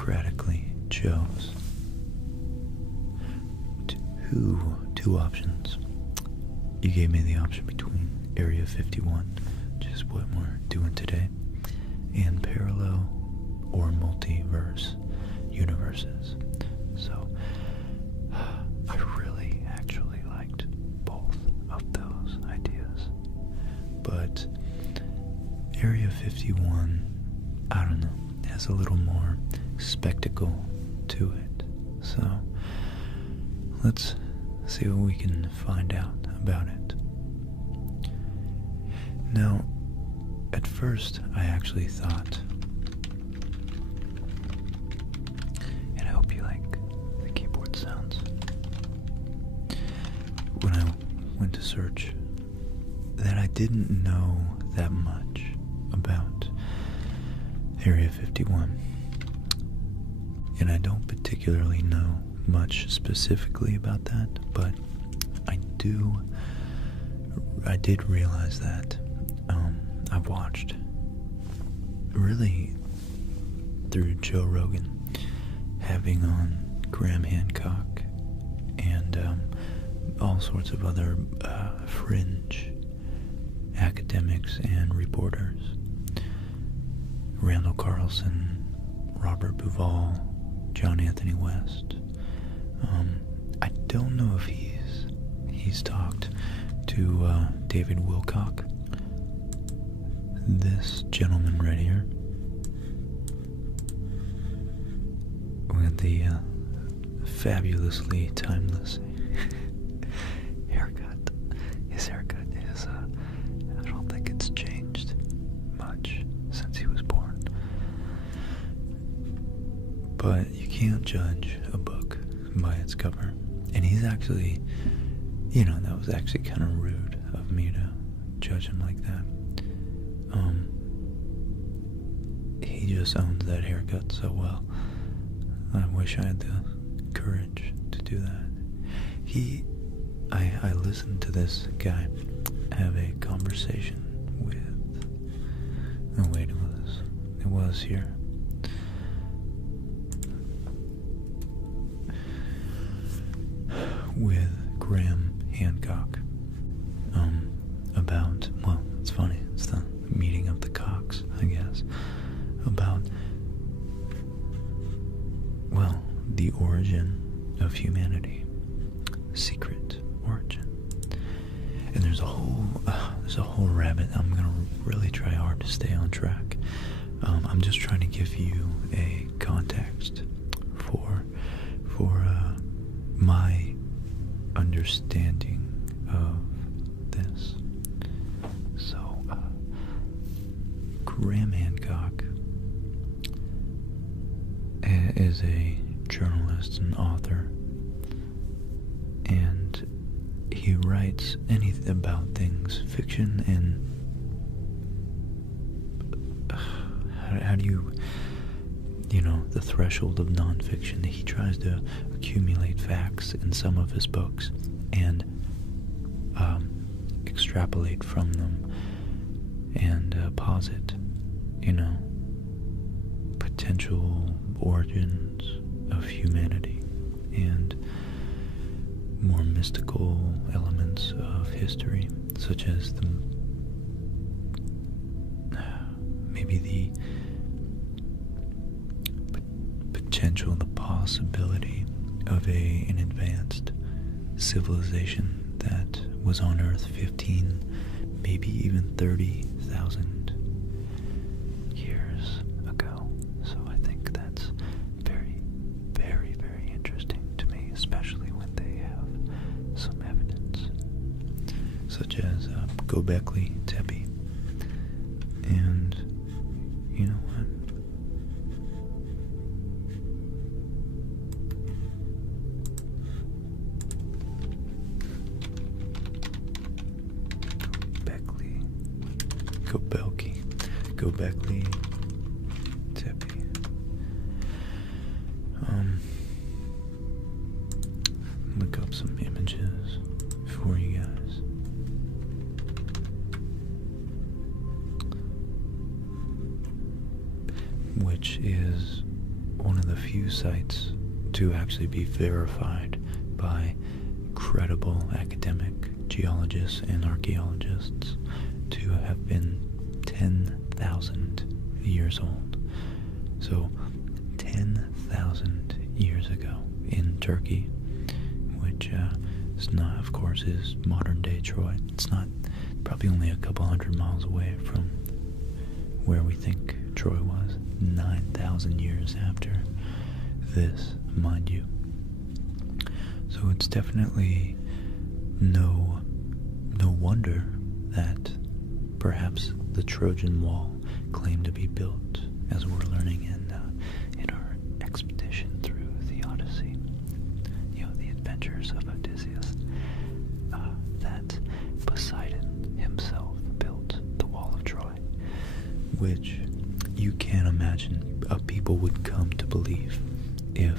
democratically chose two options. You gave me the option between Area 51, which is what we're doing today, and parallel or multiverse universes. So I really actually liked both of those ideas. But Area 51, I don't know, has a little more spectacle to it. So let's see what we can find out about it. Now, at first I actually thought, and I hope you like the keyboard sounds, when I went to search, that I didn't know that much about Area 51. And I don't particularly know much specifically about that, but I did realize that I've watched, really through Joe Rogan, having on Graham Hancock and all sorts of other fringe academics and reporters, Randall Carlson, Robert Buvall, John Anthony West. I don't know if he's talked to David Wilcock, this gentleman right here, with the fabulously timeless haircut. His haircut is, I don't think it's changed much since he was born. But you can't judge a book by its cover. And he's actually, that was actually kind of rude of me to judge him like that. He just owns that haircut so well. I wish I had the courage to do that. I listened to this guy have a conversation with, oh wait, it was here. With Graham Hancock, about, well, it's funny, it's the meeting of the cocks, I guess, about, well, the origin of humanity, secret origin. And there's a whole rabbit. I'm gonna really try hard to stay on track. I'm just trying to give you a context for my understanding of this. So, Graham Hancock is a journalist and author, and he writes anything about things, fiction and how do you, the threshold of nonfiction. He tries to accumulate facts in some of his books and extrapolate from them and posit, potential origins of humanity and more mystical elements of history, such as maybe the potential, the possibility of an advanced civilization that was on Earth 15, maybe even 30,000 years ago. So I think that's very, very, very interesting to me, especially when they have some evidence, such as Göbekli Tepe. And you know what? Göbekli Tepe. Look up some images for you guys. Which is one of the few sites to actually be verified by credible academic geologists and archaeologists to have been 10,000 years old. So 10,000 years ago in Turkey, which is not, of course, is modern day Troy. It's not, probably only a couple hundred miles away from where we think Troy was. 9,000 years after this, mind you. So it's definitely no wonder that perhaps the Trojan Wall claimed to be built, as we're learning in our expedition through the Odyssey, the adventures of Odysseus, that Poseidon himself built the Wall of Troy, which you can't imagine people would come to believe if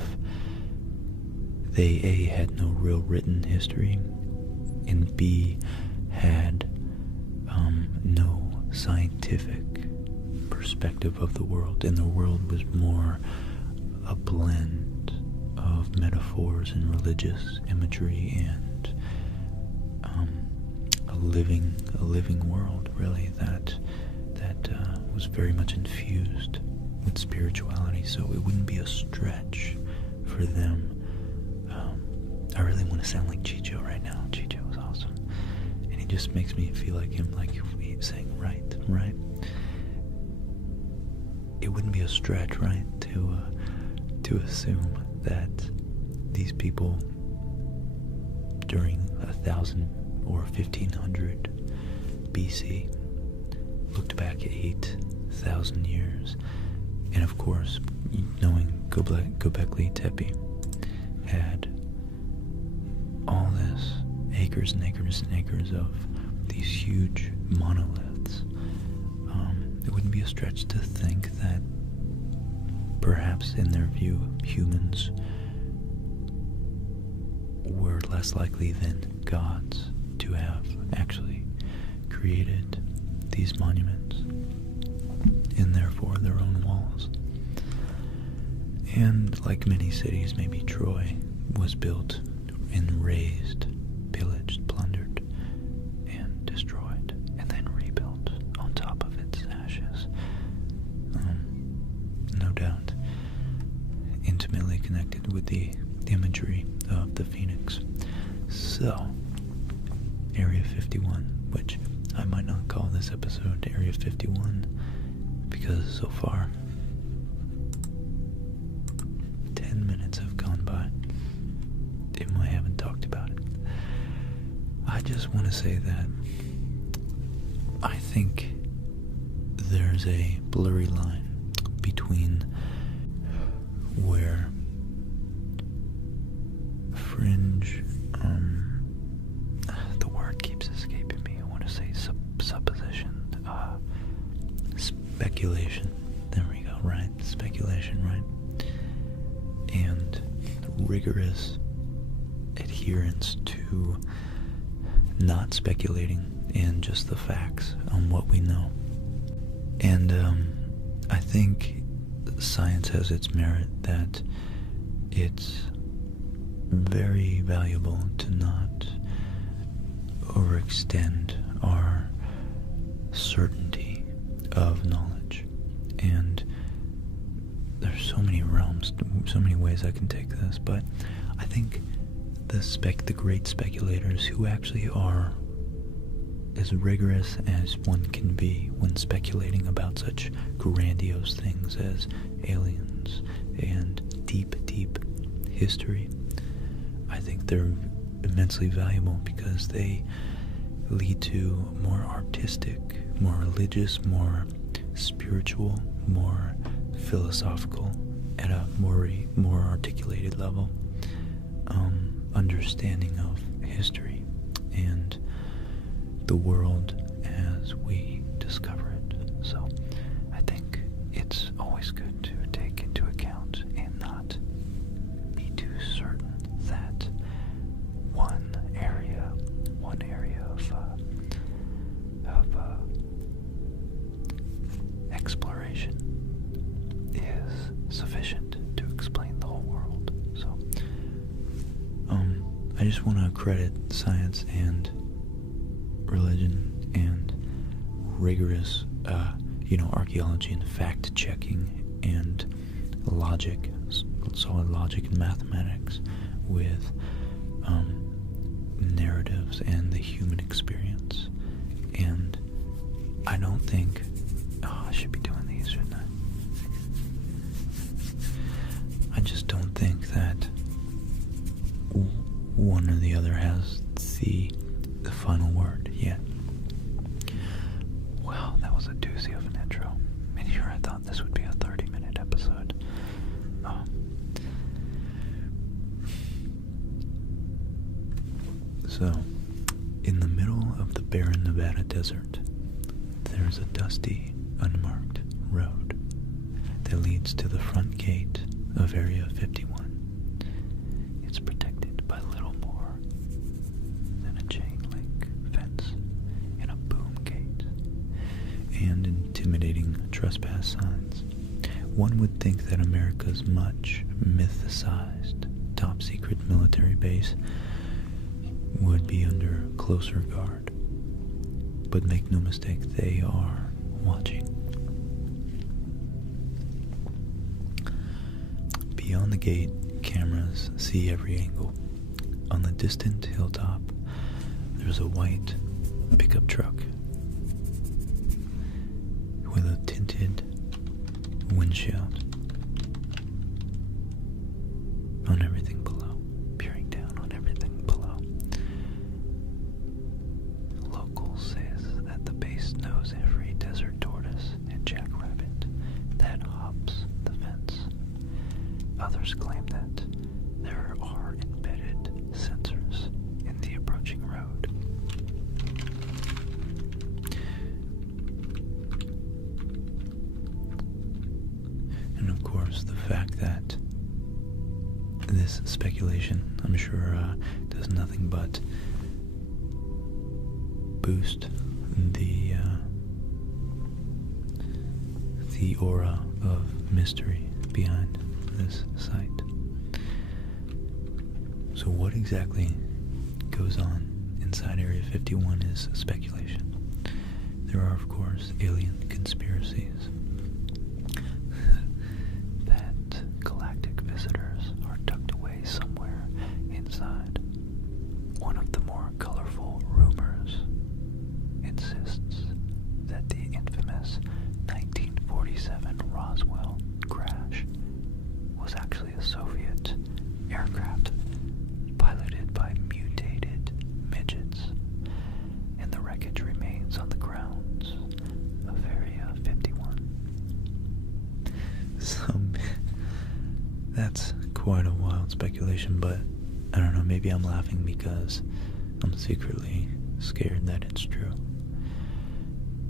they A, had no real written history, and B, had no scientific perspective of the world, and the world was more a blend of metaphors and religious imagery and a living world, really, that was very much infused with spirituality. So it wouldn't be a stretch for them. I really want to sound like Chicho right now. Chicho was awesome, and he just makes me feel like him, like he's saying right. It wouldn't be a stretch, right, to assume that these people during 1000 or 1500 BC looked back 8,000 years, and of course, knowing Göbekli Tepe had all this acres and acres and acres of these huge monoliths. It wouldn't be a stretch to think that perhaps in their view humans were less likely than gods to have actually created these monuments and therefore their own walls. And like many cities, maybe Troy was built and razed, pillaged, plundered, and destroyed, and then rebuilt on top of its ashes. No doubt intimately connected with the imagery of the phoenix. So, Area 51, which I might not call this episode Area 51, because so far 10 minutes have gone by and I haven't talked about it. I just want to say that I think there's a blurry line between where fringe, the word keeps escaping me. I want to say supposition, speculation. There we go, right? Speculation, right? And rigorous adherence to not speculating and just the facts on what we know. And I think science has its merit that it's very valuable to not overextend our certainty of knowledge. And there's so many realms, so many ways I can take this, but I think the great speculators who actually are as rigorous as one can be when speculating about such grandiose things as aliens and deep history, I think they're immensely valuable because they lead to more artistic, more religious, more spiritual, more philosophical, at a more articulated level, understanding of history and the world as we discover it. So I think it's always good to take into account and not be too certain that one area of exploration is sufficient explain the whole world. So, I just want to credit science and religion and rigorous, archaeology and fact-checking and logic, solid logic and mathematics with narratives and the human experience. And I don't think, I should be doing these, shouldn't I? I just don't think that one or the other has the final word yet. Wow, that was a doozy of an intro. And here I thought this would be a 30-minute episode. So, in the middle of the barren Nevada desert, there's a dusty, unmarked road that leads to the front gate of Area 51. It's protected by little more than a chain-link fence and a boom gate and intimidating trespass signs. One would think that America's much mythicized top-secret military base would be under closer guard. But make no mistake, they are watching. Beyond the gate, cameras see every angle. On the distant hilltop, there's a white pickup truck with a tinted windshield on everything below, peering down on everything below. Locals say that the base knows every desert tortoise and jackrabbit that hops the fence. Others claim that there are embedded sensors in the approaching road. And of course, the fact that this speculation, I'm sure, does nothing but boost the aura of mystery behind this site. So what exactly goes on inside Area 51 is speculation. There are, of course, alien conspiracies that galactic visitors are tucked away somewhere inside. One of the more colorful rumors insists that the infamous 1947 Roswell crash was actually a Soviet aircraft piloted by mutated midgets, and the wreckage remains on the grounds of Area 51. That's quite a wild speculation, but I don't know, maybe I'm laughing because I'm secretly scared that it's true.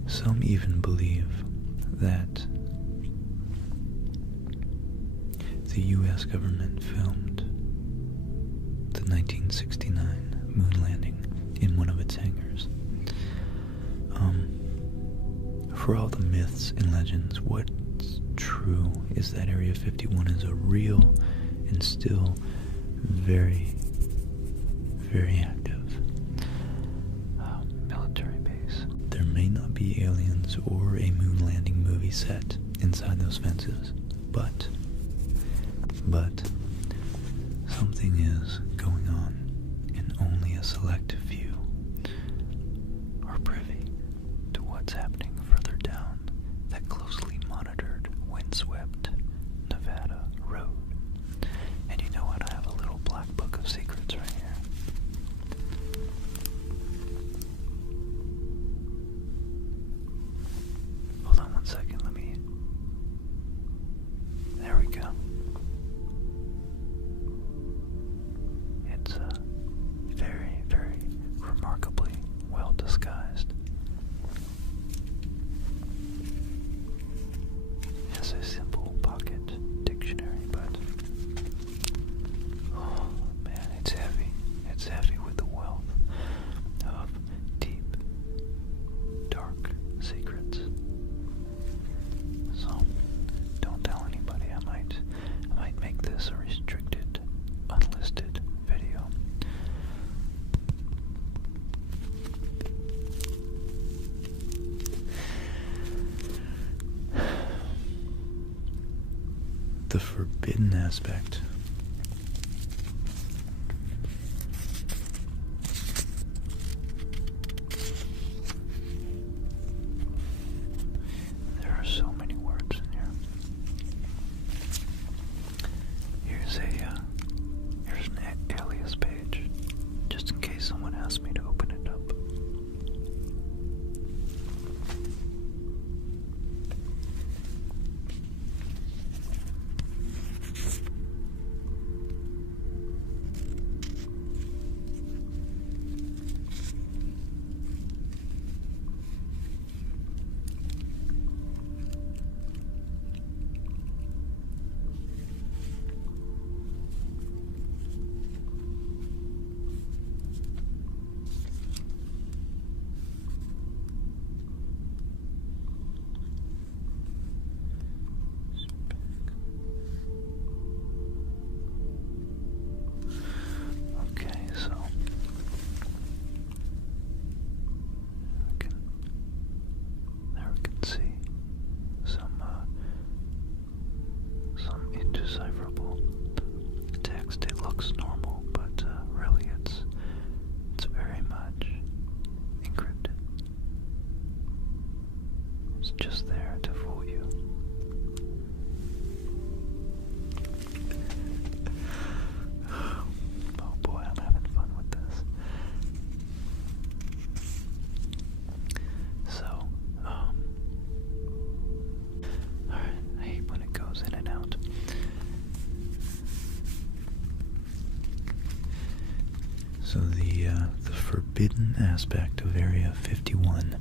Some even believe that the U.S. government filmed the 1969 moon landing in one of its hangars. For all the myths and legends, what's true is that Area 51 is a real and still very, very active military base. There may not be aliens or a moon landing movie set inside those fences, but something is going on, and only a select few are privy to what's happening further down that closely monitored, windswept Nevada road. And you know what? I have a little black book of secrets right here. Hold on one second, there we go. It's very, very the forbidden aspect. There are so many words in here. Here's an alias page, just in case someone asks me to open it up. Indecipherable text. It looks normal, but really it's very much encrypted. It's just there to fool you. Oh boy, I'm having fun with this. So, alright, I hate when it goes in and out. So the forbidden aspect of Area 51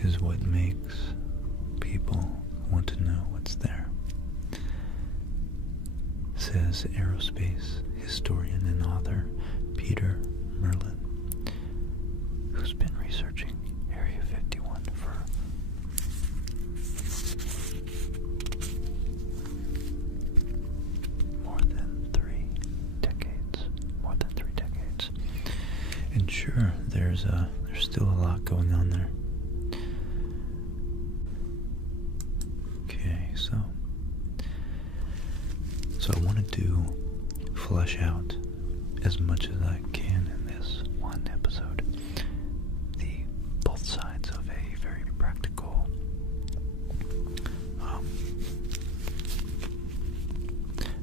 is what makes people want to know what's there, says aerospace historian and author Peter Merlin, who's been researching Area 51 for more than 3 decades. And sure, there's still a lot going on there. Okay, so I wanted to flesh out as much as I can in this one episode the both sides of a very practical,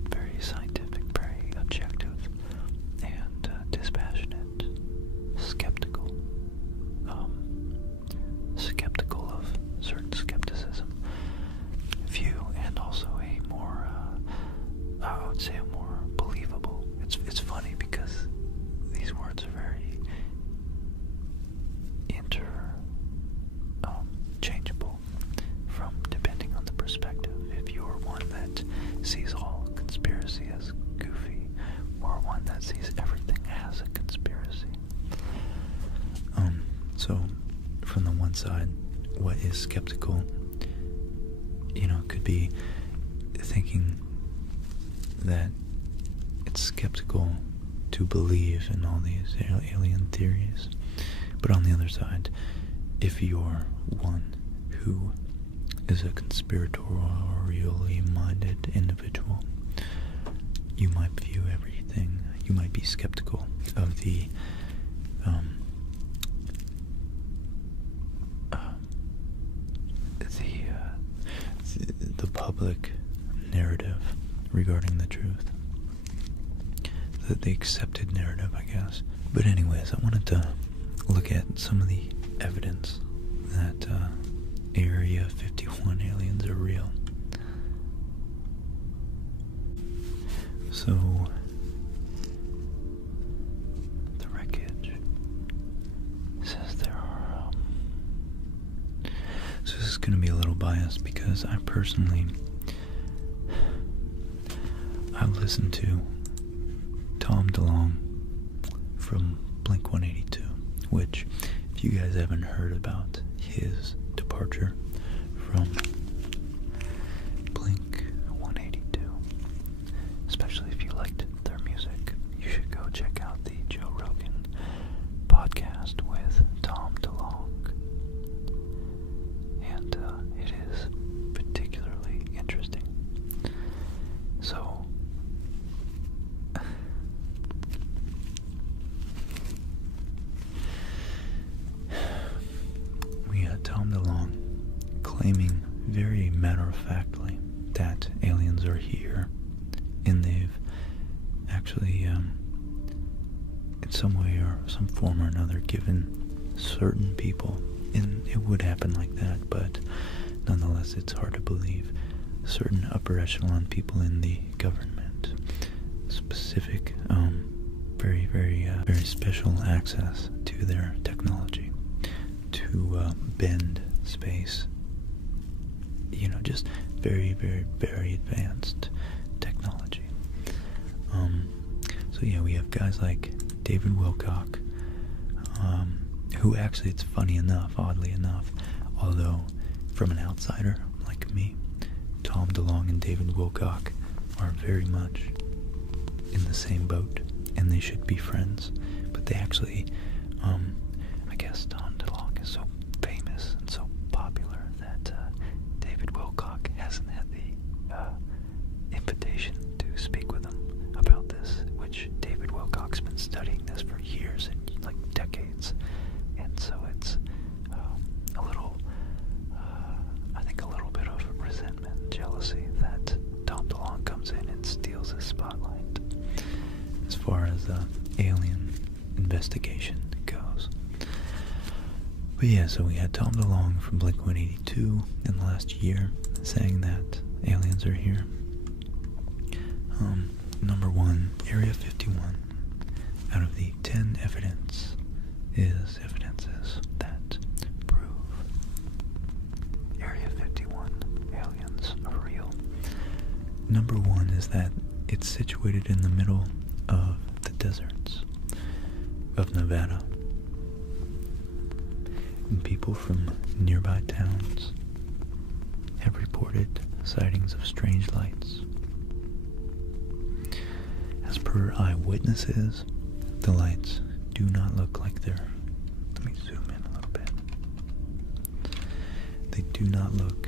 very scientific, very objective, and dispassionate, skeptical of certain skepticism view, and also a more, I would say, a more believable. It's funny because these words are very interchangeable from depending on the perspective. If you're one that sees all conspiracy as goofy, or one that sees everything as a conspiracy. So from the one side, what is skeptical, could be thinking that it's skeptical to believe in all these alien theories. But on the other side, if you're one who is a conspiratorially minded individual, you might view everything, you might be skeptical of the public narrative regarding the truth. The accepted narrative, I guess. But anyways, I wanted to look at some of the evidence that Area 51 aliens are real. So, the wreckage says there are, so this is going to be a little biased because I personally, I've listened to Tom DeLonge from Blink-182, which, if you guys haven't heard about his departure from Blink-182, especially if you liked their music, you should go check out the Joe Rogan podcast with Tom DeLonge. And it is particularly claiming very matter-of-factly that aliens are here, and they've actually, in some way or some form or another, given certain people, and it would happen like that, but nonetheless it's hard to believe, certain upper echelon people in the government, specific, very special access to their technology, to bend space, just very advanced technology. So yeah, we have guys like David Wilcock, who actually, it's funny enough, oddly enough, although from an outsider like me, Tom DeLonge and David Wilcock are very much in the same boat, and they should be friends, but they actually, I guess Tom DeLonge is so famous and so popular that David Wilcock hasn't had the invitation to speak with him about this, which David Wilcock's been studying this for years and like decades, and so it's a little, I think a little bit of resentment, jealousy that Tom DeLonge comes in and steals his spotlight as far as alien investigation goes. But yeah, so we had Tom DeLonge from Blink-182 in the last year saying that aliens are here. Number one, Area 51, out of the 10 evidences that prove Area 51 aliens are real. Number one is that it's situated in the middle of the deserts of Nevada. And people from nearby towns have reported sightings of strange lights. As per eyewitnesses, the lights do not look like they're... Let me zoom in a little bit. They do not look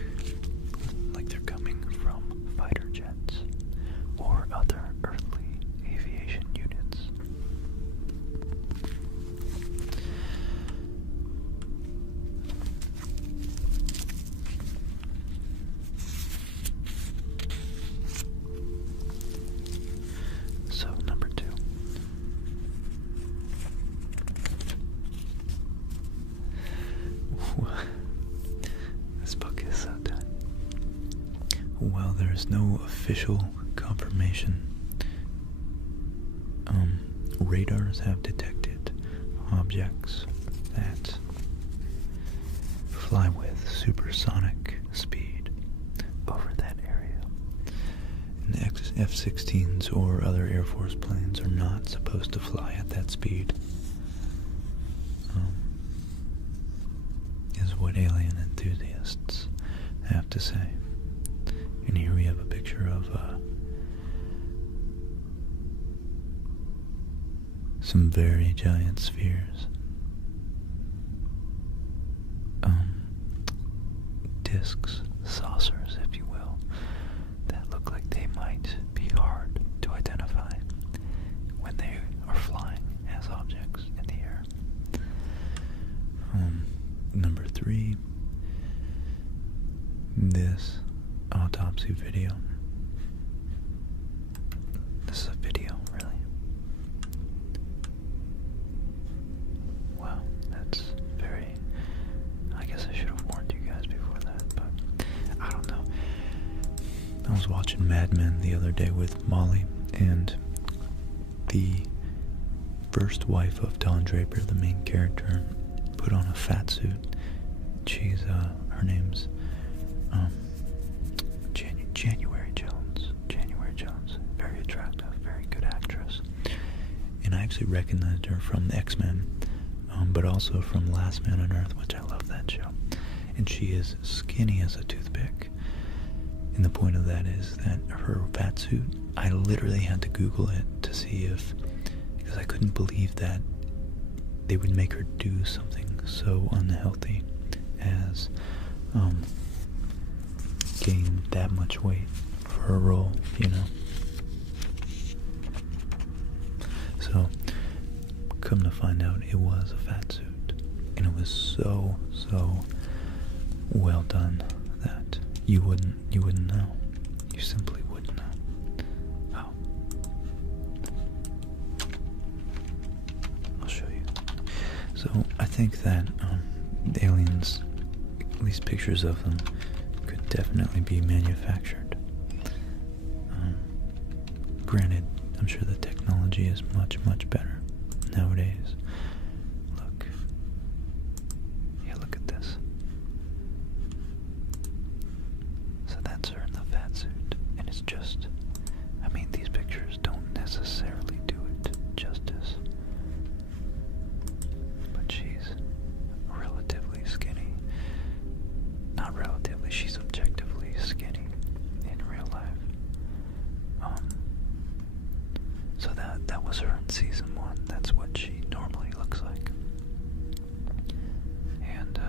like they're coming from fighter jets or other earthly aviation units. So, number two. This book is so done. While there is no official confirmation, radars have detected objects that fly with supersonic speed over that area. And F-16s or other Air Force planes are not supposed to fly at that speed, is what alien enthusiasts have to say. And here we have a picture of some very giant spheres, discs, saucers, if you will, that look like they might be hard to identify when they are flying as objects in the air. Number three, this autopsy video. This is a video, really. Wow, that's very... I guess I should have warned you guys before that, but I don't know. I was watching Mad Men the other day with Molly, and the first wife of Don Draper, the main character, put on a fat suit. She's, her name's, January Jones. January Jones. Very attractive, very good actress. And I actually recognized her from the X-Men, but also from Last Man on Earth, which I love that show. And she is skinny as a toothpick. And the point of that is that her fat suit, I literally had to Google it to see if, because I couldn't believe that they would make her do something so unhealthy as gain that much weight for a role, you know. So, come to find out, it was a fat suit, and it was so well done you wouldn't know. You simply wouldn't know. Oh. I'll show you. So I think that the aliens, at least pictures of them, could definitely be manufactured. Granted, I'm sure the technology is much, much better nowadays. Look. Yeah, look at this. So that's her in the fat suit. And it's just, I mean, these pictures don't necessarily do it justice. But she's relatively skinny. Not relatively, she's objectively skinny in real life. So that was her in season 1. That's what she normally looks like. And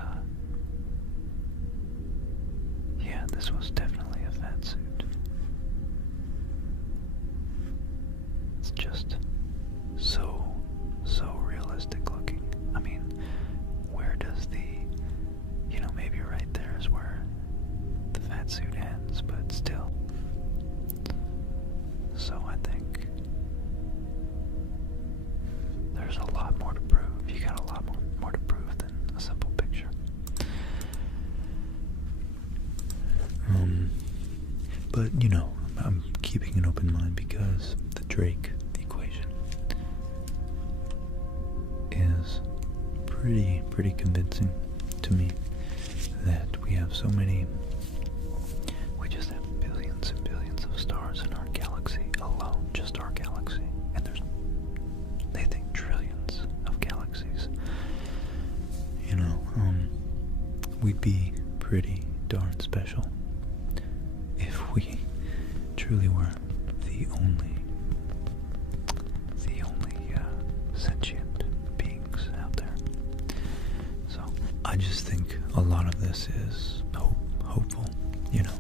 yeah, this was definitely a fat suit. It's just so realistic looking. I mean, where does the, you know, maybe right there is where the fat suit ends, but still. So I think there's a lot more to prove. You got a lot more to prove than a simple picture. But, you know, I'm keeping an open mind because the Drake equation is pretty convincing to me that we have so many, we just have billions and billions of stars in our galaxy alone, just our galaxy, and there's, they think, trillions of galaxies. You know, we'd be pretty darn special if we truly were the only sentient beings out there. So I just think a lot of this is hopeful, you know.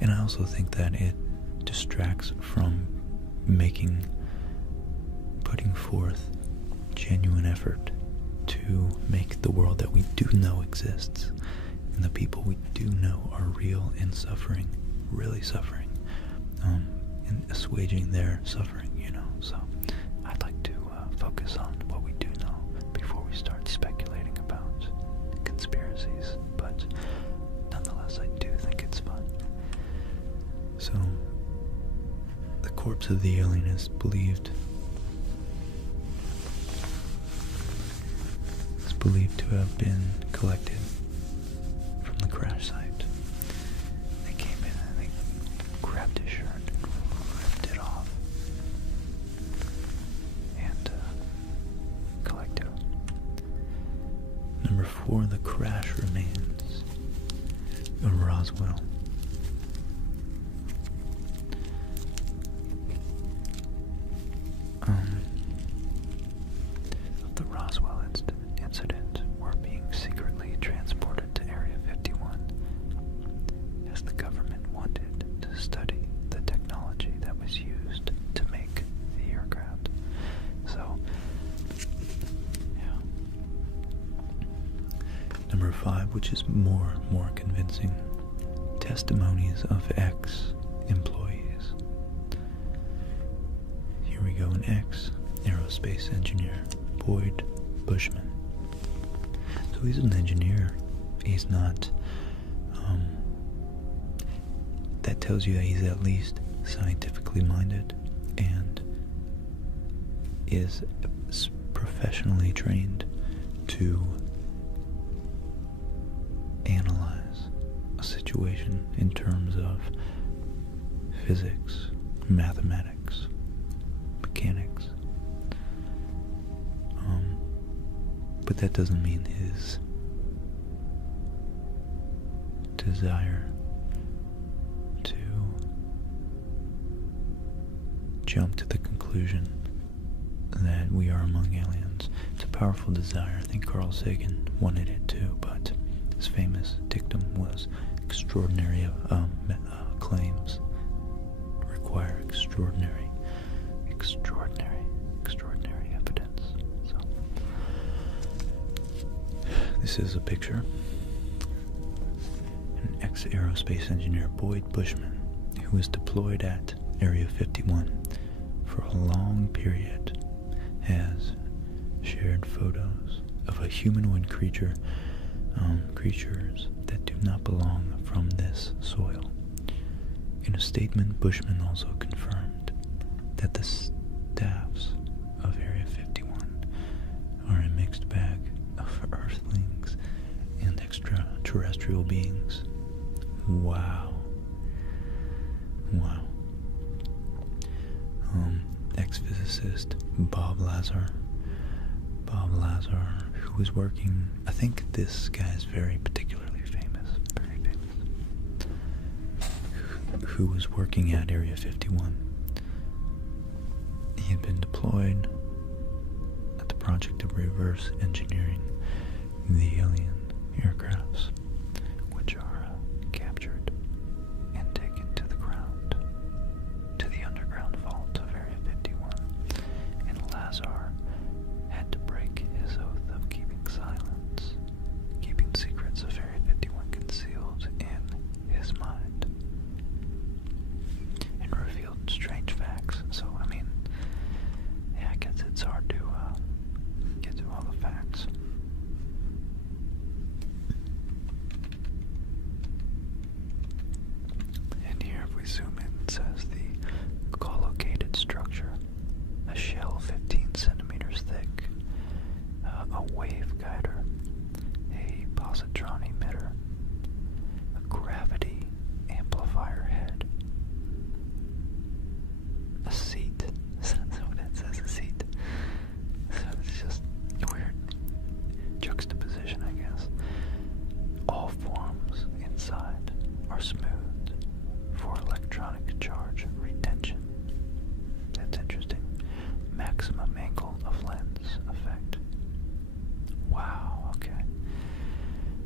And I also think that it distracts from putting forth genuine effort to make the world that we do know exists and the people we do know are real and suffering, really suffering, and assuaging their suffering, you know. So I'd like to focus on what we do know before we start speculating about conspiracies, but nonetheless I do think it's fun. So the corpse of the alien is believed to have been collected from the crash site. They came in and they grabbed his shirt and ripped it off and collected him. Number 4, the crash remains of Roswell. Of the Roswell incident were being secretly transported to Area 51 as the government wanted to study the technology that was used to make the aircraft. So, yeah. Number 5, which is more convincing, testimonies of ex-employees. Here we go, an ex-aerospace engineer, Boyd Bushman. So he's an engineer. He's not, that tells you that he's at least scientifically minded and is professionally trained to analyze a situation in terms of physics, mathematics, mechanics. But that doesn't mean his desire to jump to the conclusion that we are among aliens. It's a powerful desire. I think Carl Sagan wanted it too, but his famous dictum was extraordinary claims require extraordinary evidence. So this is a picture, an ex-aerospace engineer Boyd Bushman, who was deployed at Area 51 for a long period, has shared photos of a humanoid creatures that do not belong from this soil. In a statement, Bushman also confirmed that the staffs of Area 51 are a mixed bag of earthlings and extraterrestrial beings. Wow. Wow. Ex-physicist Bob Lazar, who was working, I think this guy is very particularly famous, very famous, who was working at Area 51. He had been deployed at the project of reverse engineering the alien aircrafts, which are captured and taken to the ground, to the underground vault of Area 51, and Lazar had to break his oath of keeping silence, keeping secrets of Area 51 concealed in his mind, and revealed strange facts. So, I mean, yeah, I guess it's hard to get to all the facts. And here, if we zoom in, it says the collocated structure, a shell 15 centimeters thick, a waveguider, a positron emitter, a gravity amplifier head, a seat. So that says a seat. So it's just a weird juxtaposition, I guess. All forms inside are smoothed for electronic charge retention. That's interesting. Maximum angle of lens effect. Wow, okay.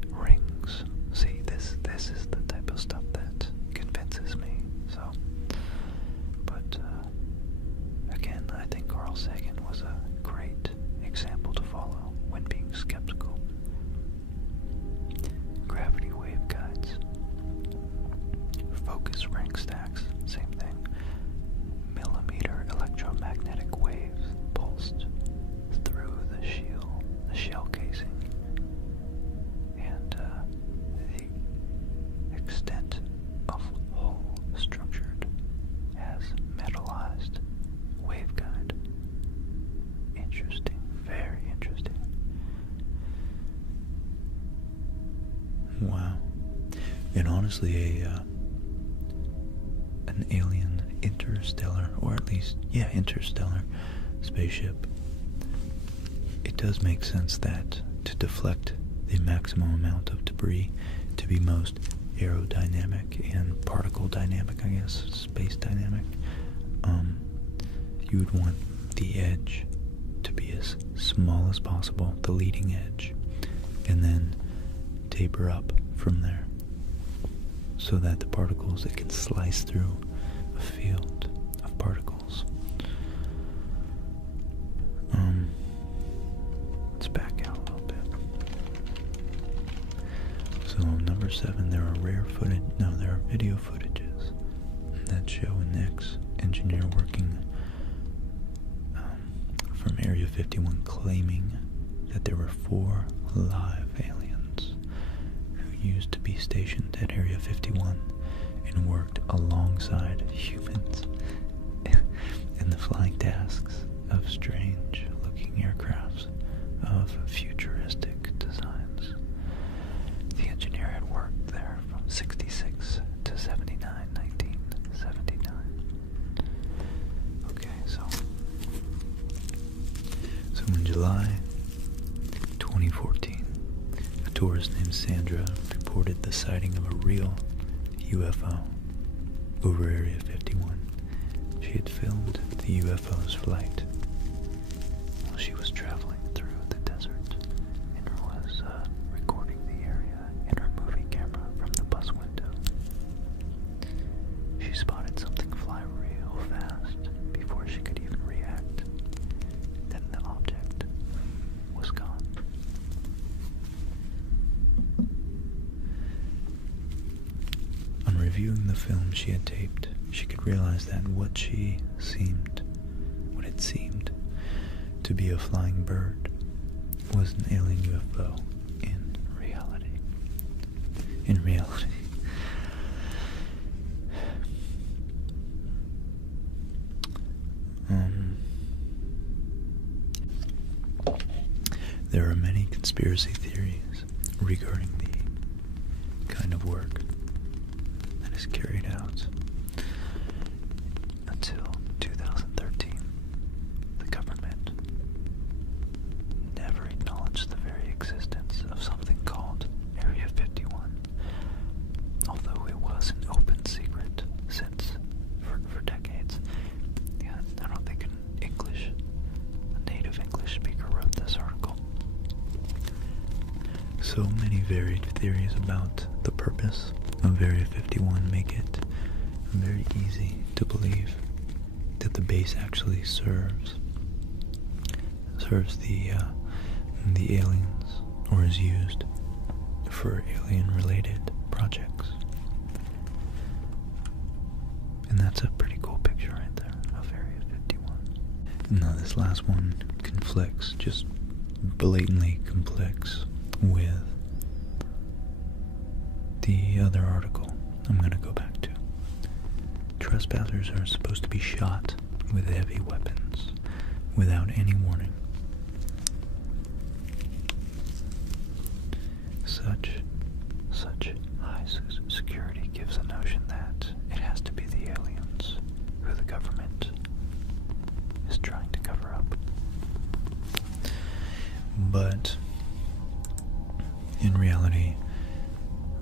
Rings. See, this is the type of stuff that convinces me. So, but again, I think Carl Sagan was a great example to follow when being skeptical. Gravity waveguides. Focus ring stacks, same thing. Millimeter electromagnetic waves pulsed through the shell casing, and the extent of hull structured as metallized waveguide. Interesting, very interesting. Wow. And honestly, an alien interstellar, or at least, interstellar spaceship, it does make sense that to deflect the maximum amount of debris to be most aerodynamic and particle dynamic, I guess, space dynamic, you would want the edge to be as small as possible, the leading edge, and then taper up from there, so that the particles, it can slice through a field of particles. Let's back out a little bit. So number 7, there are video footages that show an ex-engineer working from Area 51 claiming that there were 4 live aliens who used to be stationed at Area 51 and worked alongside humans in the flying tasks of strange-looking aircrafts of futuristic designs. The engineer had worked there from 66 to 79, 1979. Okay, so in July 2014, a tourist named Sandra reported the sighting of a real UFO over Area 51. She had filmed the UFO's flight while she was traveling through the desert and was recording the area in her movie camera from the bus window. She spotted something fly real fast before she could even react. Then the object was gone. viewing the film she had taped, she could realize that what it seemed to be a flying bird was an alien UFO in reality. In reality. There are many conspiracy theories regarding the kind of work that is carried out. Until 2013, the government never acknowledged the very existence of something called Area 51, although it was an open secret since for decades. Yeah, I don't think a native English speaker wrote this article. So many varied theories about the purpose of Area 51 make it very easy to believe that the base actually serves the aliens, or is used for alien-related projects. And that's a pretty cool picture right there of Area 51. Now this last one conflicts, just blatantly conflicts with the other article I'm going to go back to. Trespassers are supposed to be shot with heavy weapons without any warning. Such high security gives a notion that it has to be the aliens who the government is trying to cover up. But in reality,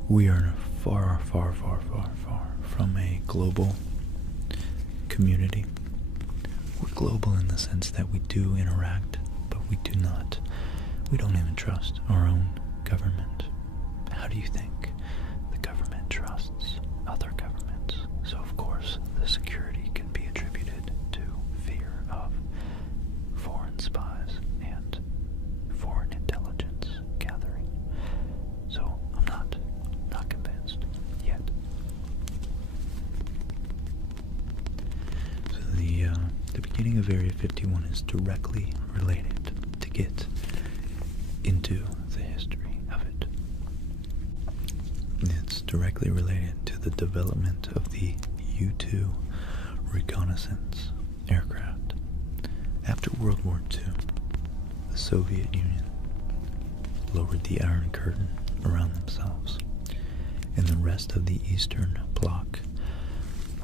we are far, far, far, far, far from a global community. We're global in the sense that we do interact, but we don't even trust our own government. How do you think the government trusts other governments? So of course, the security can be attributed to fear of foreign spies and foreign intelligence gathering. So I'm not convinced yet. So the beginning of Area 51 is directly related to get into the history of it. It's directly related to the development of the U-2 reconnaissance aircraft. After World War II, the Soviet Union lowered the Iron Curtain around themselves and the rest of the Eastern Bloc,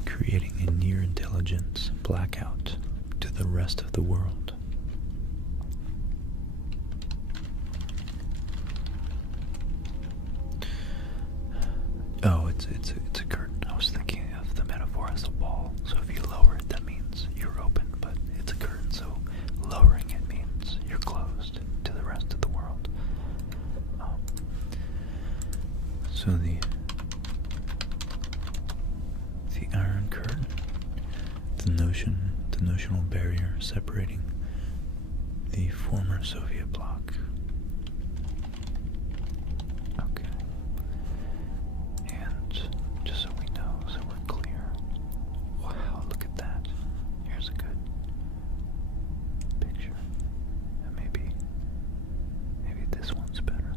creating a near-intelligence blackout to the rest of the world. Oh, it's a curtain. I was thinking of the metaphor as a wall. So if you lower it, that means you're open, but it's a curtain, so lowering it means you're closed to the rest of the world. So the Iron Curtain, the notional barrier separating the former Soviet bloc. Okay. And just so we know, so we're clear. Wow, look at that. Here's a good picture. And maybe this one's better.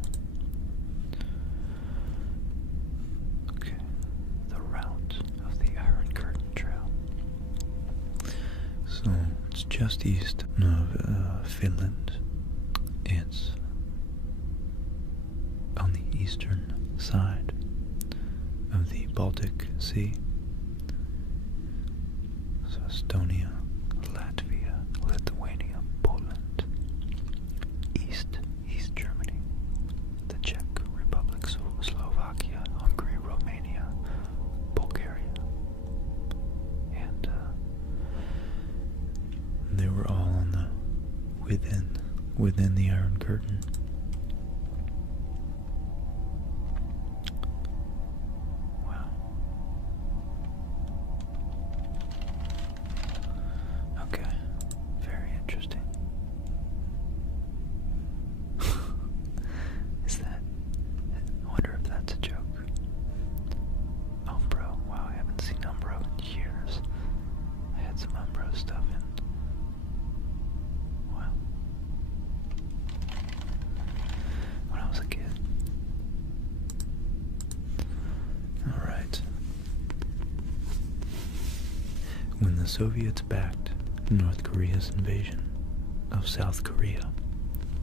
Okay. The route of the Iron Curtain Trail. So it's just east of Finland. It's on the eastern side of the Baltic Sea. So Estonia, Latvia, Lithuania, Poland, East Germany, the Czech Republic, Slovakia, Hungary, Romania, Bulgaria, and they were all on the within the Iron Curtain. Wow. Okay. Very interesting. Is that? I wonder if that's a joke. Oh, bro. Wow. when the Soviets backed North Korea's invasion of South Korea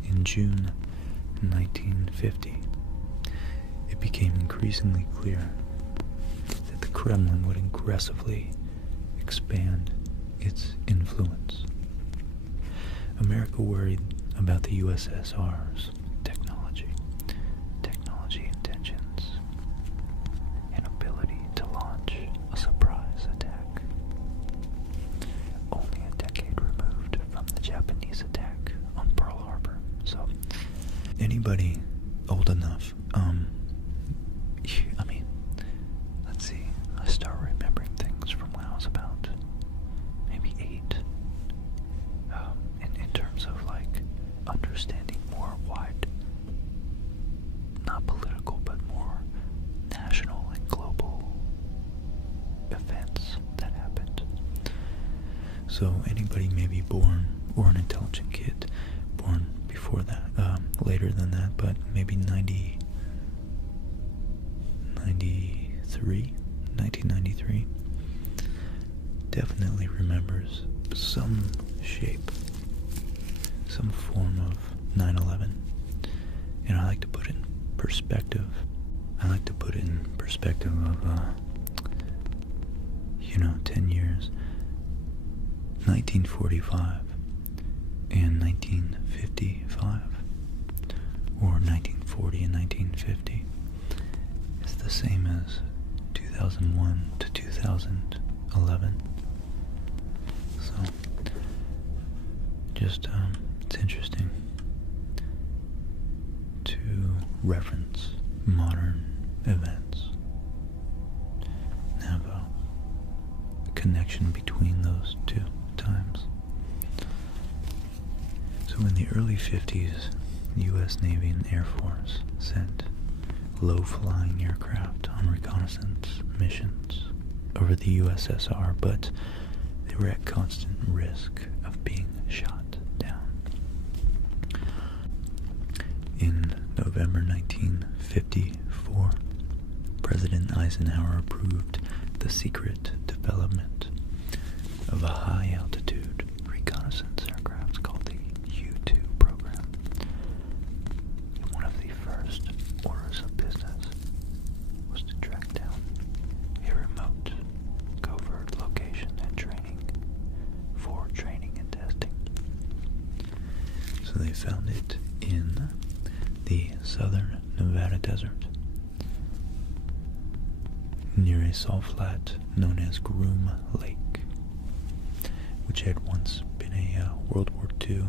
in June 1950, it became increasingly clear that the Kremlin would aggressively expand its influence. America worried about the USSR's technology intentions, and ability to launch a surprise attack, only a decade removed from the Japanese attack on Pearl Harbor. So, anybody old enough, let's see, I start remembering things from when I was about maybe 8, in terms of like understanding more wide, not political, but more national and global events that happened. So anybody maybe born, or an intelligent kid born before that, later than that, but maybe 1993, definitely remembers some shape, some form of 9/11. And I like to put it in perspective. I like to put it in perspective of, 10 years. 1945 and 1955, or 1940 and 1950, is the same as 2001 to 2011. So, just, it's interesting to reference modern events and have a connection between those two times. So in the early 50s, the U.S. Navy and Air Force sent low-flying aircraft on reconnaissance missions over the USSR, but they were at constant risk of being shot down. In November 1954, President Eisenhower approved the secret development of a high-altitude reconnaissance aircraft called the U-2 program. One of the first orders of business was to track down a remote, covert location and training for training and testing. So they found it in the southern Nevada desert, near a salt flat known as Groom Lake, which had once been a World War II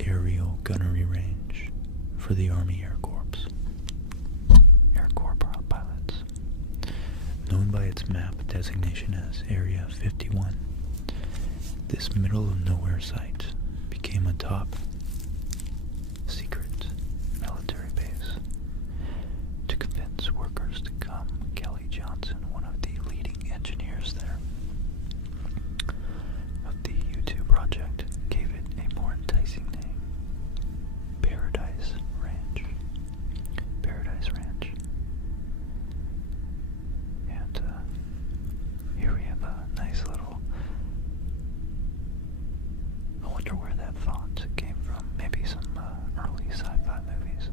aerial gunnery range for the Army Air Corps pilots. Known by its map designation as Area 51, this middle-of-nowhere site became a top secret military base to convince workers to come. Kelly Johnson, one of the leading engineers there of the U-2 project, gave it a more enticing name: Paradise Ranch. And here we have a nice little, I wonder where that font came from. Maybe some early sci-fi movies.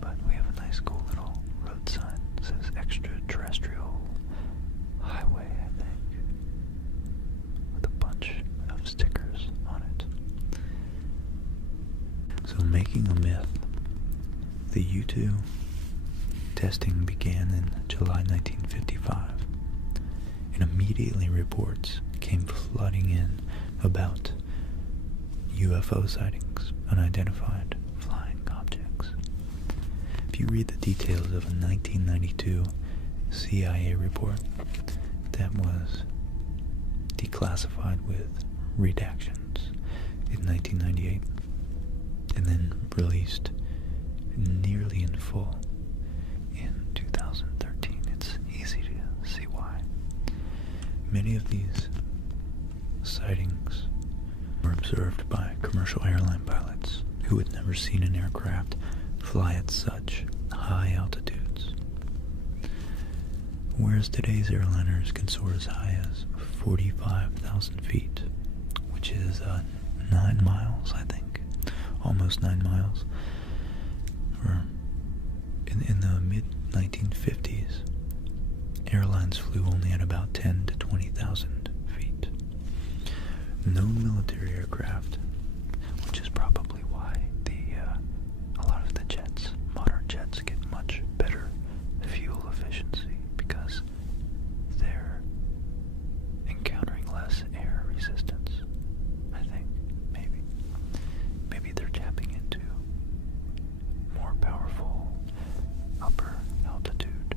But we have a nice cool little road sign. It says extraterrestrial highway, I think, with a bunch of stickers on it. So, making a myth, the U-2 testing began in July 1955, and immediately reports came flooding in about UFO sightings, unidentified flying objects. If you read the details of a 1992 CIA report that was declassified with redactions in 1998 and then released nearly in full in 2013, it's easy to see why. Many of these sightings were observed by commercial airline pilots who had never seen an aircraft fly at such high altitudes. Whereas today's airliners can soar as high as 45,000 feet, which is 9 miles, I think. Almost 9 miles. Or in the mid-1950s, airlines flew only at about 10 to 20,000 feet. Known military aircraft, which is probably why a lot of the jets, modern jets, get much better fuel efficiency, because they're encountering less air resistance. I think maybe they're tapping into more powerful upper altitude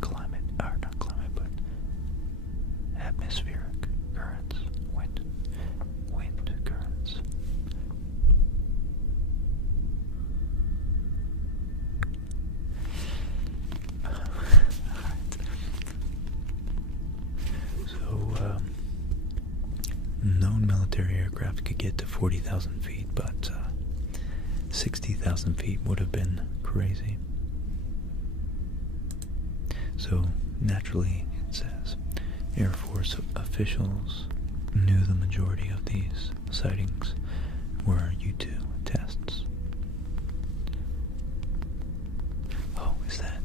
climate, or not climate, but atmospheric currents, wind currents. So, known military aircraft could get to 40,000 feet, but 60,000 feet would have been crazy. So, naturally, it says, Air Force officials knew the majority of these sightings were U-2 tests. Oh, is that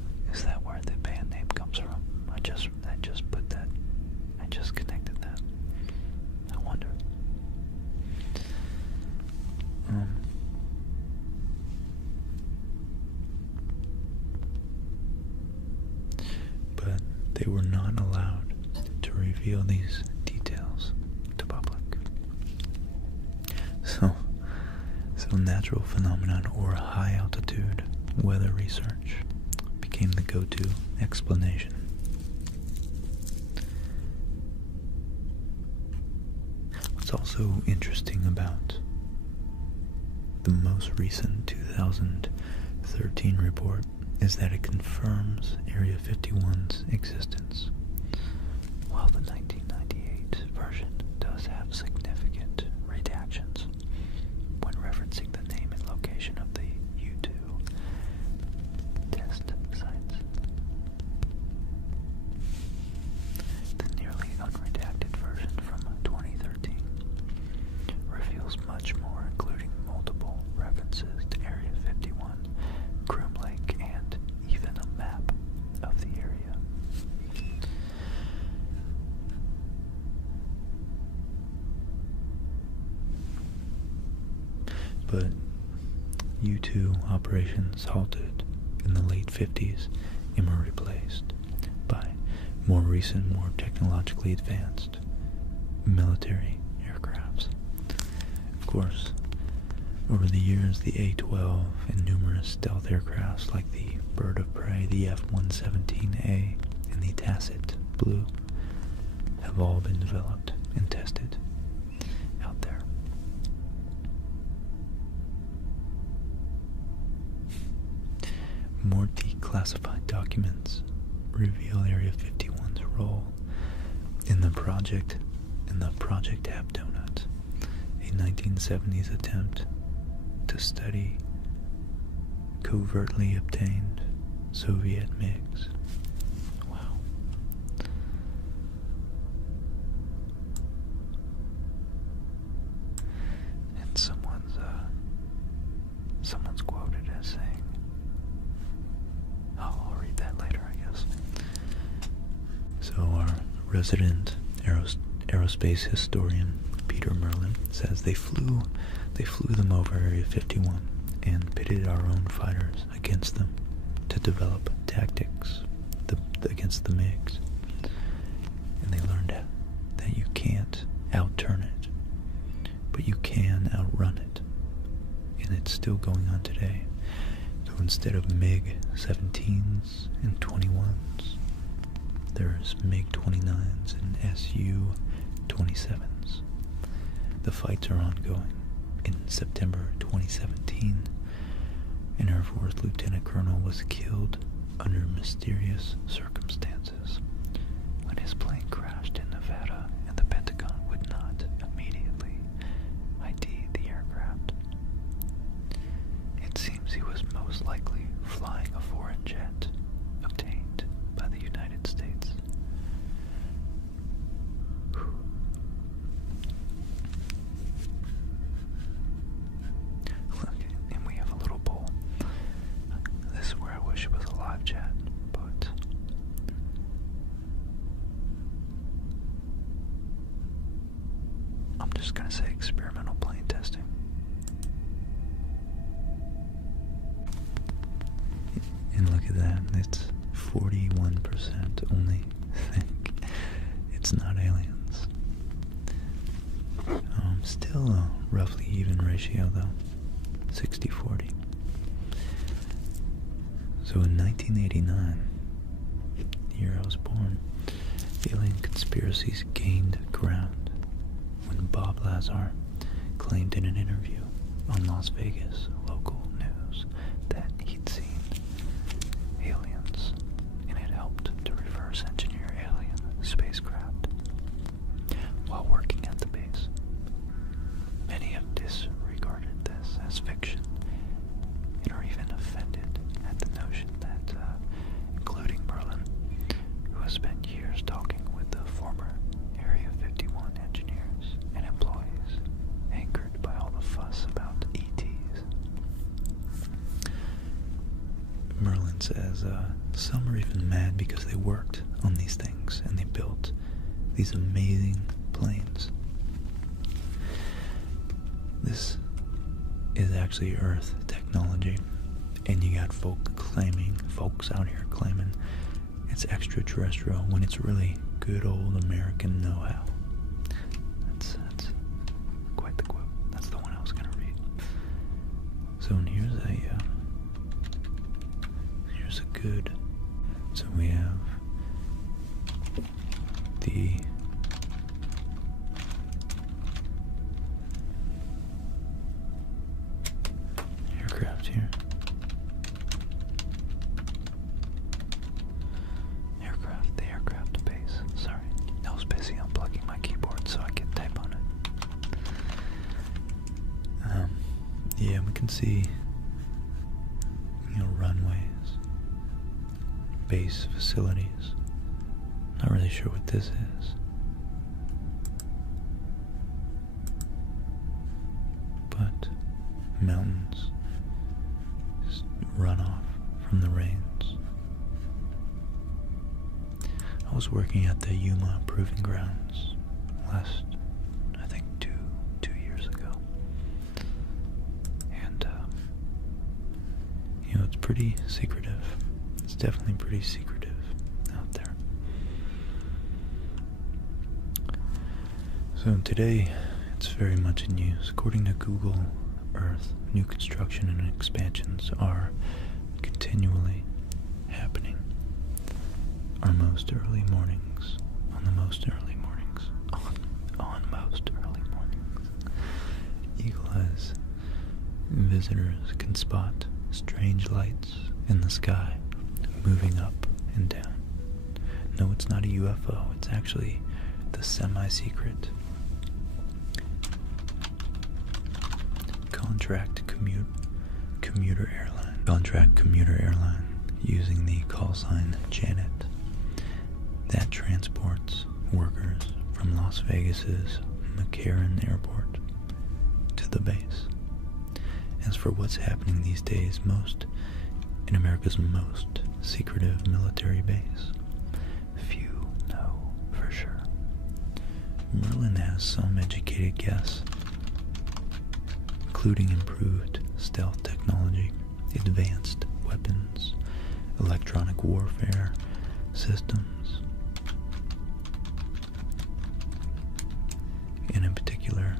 where the band name comes from? I just put that. I just connected that. I wonder. But they were not allowed to reveal these details to public. So natural phenomenon or high altitude weather research became the go-to explanation. What's also interesting about the most recent 2013 report is that it confirms Area 51's existence, while the 1998 version does have significant redactions when referencing the name and location of the U-2 test sites. The nearly unredacted version from 2013 reveals much more, including multiple references to Area 51, Groom Lake, and even a map of the area. But U-2 operations halted in the late 50s and were replaced by more recent, more technologically advanced military aircrafts. Of course, over the years, the A-12 and numerous stealth aircrafts like the Bird of Prey, the F-117A, and the Tacit Blue have all been developed and tested out there. More declassified documents reveal Area 51's role in the Project Hab Donut, a 1970s attempt to study covertly obtained Soviet MiGs. Wow. And someone's quoted as saying, I'll read that later, I guess. So our resident aerospace historian Peter Merlin says they flew them over Area 51 and pitted our own fighters against them to develop tactics against the MiGs. And they learned that you can't outturn it, but you can outrun it. And it's still going on today. So instead of MiG-17s and 21s, there's MiG-29s and Su-27s. The fights are ongoing. In September 2017, an Air Force Lieutenant Colonel was killed under mysterious circumstances when his plane crashed in Nevada and the Pentagon would not immediately ID the aircraft. It seems he was most likely flying a foreign jet obtained by the United States. I say experimental plane testing? And look at that, it's 41% only think it's not aliens. Still a roughly even ratio though, 60-40. So in 1989, the year I was born, alien conspiracies gained ground when Bob Lazar claimed in an interview on Las Vegas local news that he'd seen aliens and had helped to reverse engineer alien spacecraft while working at the base. Many have disregarded this as fiction and are even offended at the notion that, including Merlin, who has spent years talking with the former Area 51 engineers and employees, angered by all the fuss about ETs. Merlin says some are even mad because they worked on these things and they built these amazing planes. This is actually Earth technology, and you got folks out here claiming it's extraterrestrial when it's really good old American know-how. That's quite the quote. That's the one I was gonna read. So here's a good. So we have the aircraft here. The aircraft base. Sorry, I was busy unplugging my keyboard so I could type on it. Yeah, we can see, runways, base facilities. Not really sure what this is. But mountains just run off from the rains. I was working at the Yuma Proving Grounds last, I think, two years ago. And, it's pretty secretive. It's definitely pretty secretive out there. So today, it's very much in use. According to Google Earth, new construction and expansions are continually happening. On most early mornings. Eagle-eyes visitors can spot strange lights in the sky moving up and down. No, it's not a UFO. It's actually the semi-secret contract commuter airline using the call sign Janet that transports workers from Las Vegas's McCarran Airport to the base. As for what's happening these days, in America's most secretive military base, few know for sure. Merlin has some educated guess, including improved stealth technology, advanced weapons, electronic warfare systems, and in particular,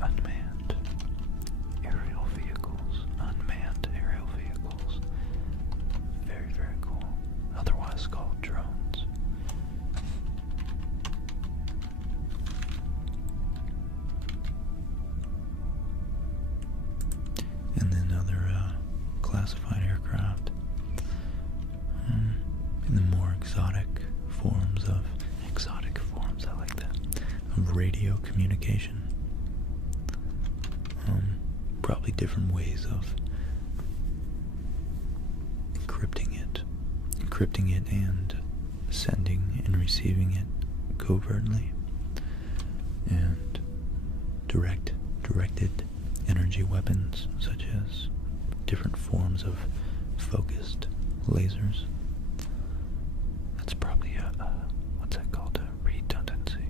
unmanned aerial vehicles. Very, very cool. Otherwise called drones. And then other classified aircraft. And the more exotic forms, I like that, of radio communication. Probably different ways of encrypting it and sending and receiving it covertly, and directed energy weapons such as different forms of focused lasers. That's probably what's that called? A redundancy.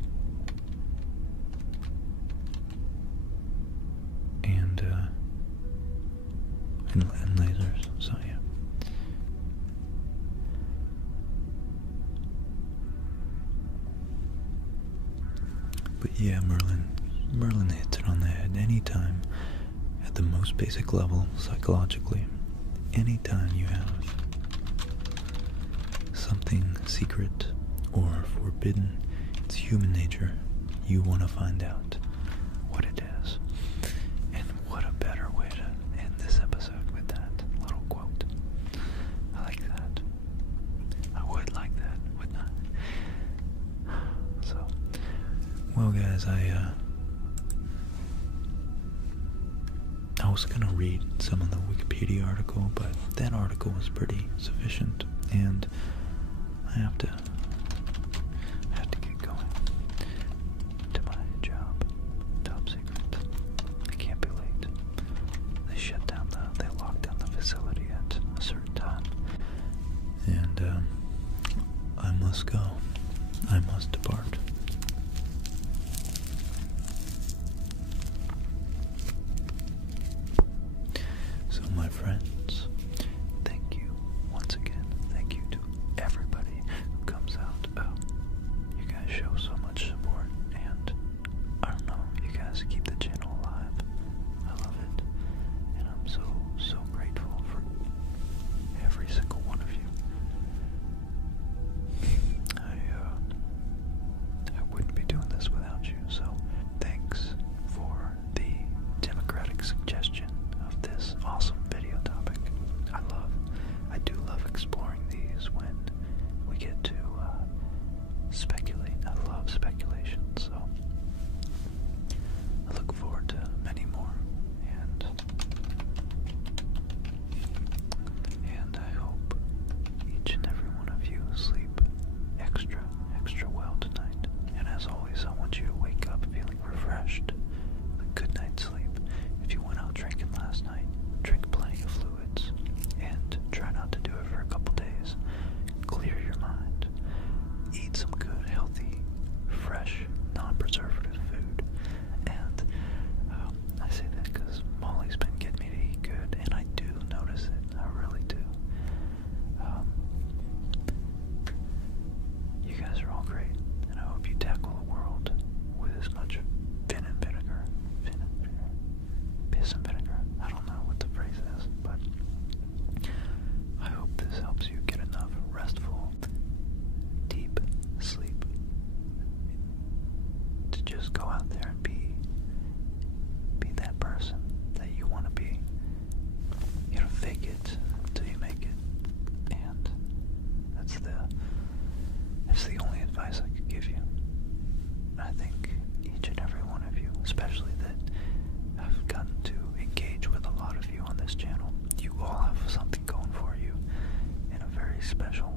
yeah, Merlin hits it on the head. Anytime, at the most basic level, psychologically, anytime you have something secret or forbidden, it's human nature. You want to find out what it is. And what a better way to end this episode with that little quote. I like that. I would like that, wouldn't I? So, well guys, I was gonna read some of the Wikipedia article, but that article was pretty sufficient, and I have to get going to my job. Top secret. I can't be late. They locked down the facility at a certain time, and I must go. I must depart. So, my friends, thank you once again. Thank you to everybody who comes out. You guys show so much support, and I don't know, you guys keep the channel alive. I love it, and I'm so grateful for every single one of you. I wouldn't be doing this without you, so thanks for the democratic suggestion of this awesome video topic. I do love exploring these when we get to speculate. I love speculation, so I look forward to many more, and I hope each and every one of you sleep extra well tonight. And as always, I want you to wake up feeling refreshed, a good night's sleep. If you went out drinking last night, drink plenty of fluids, and try not to do it for a couple days. Clear your mind. Eat some good, healthy, fresh, non-preservative food. And I say that because Molly's been getting me to eat good, and I do notice it. I really do. You guys are all great, and I hope you tackle the world with as much piss and vinegar. I don't know what the phrase is, but I hope this helps you get enough restful, deep sleep to just go out there and be that person that you want to be. You know, fake it until you make it, and that's the only advice I could give you. I think each and every one of you, especially that I've gotten to engage with a lot of you on this channel, you all have something going for you in a very special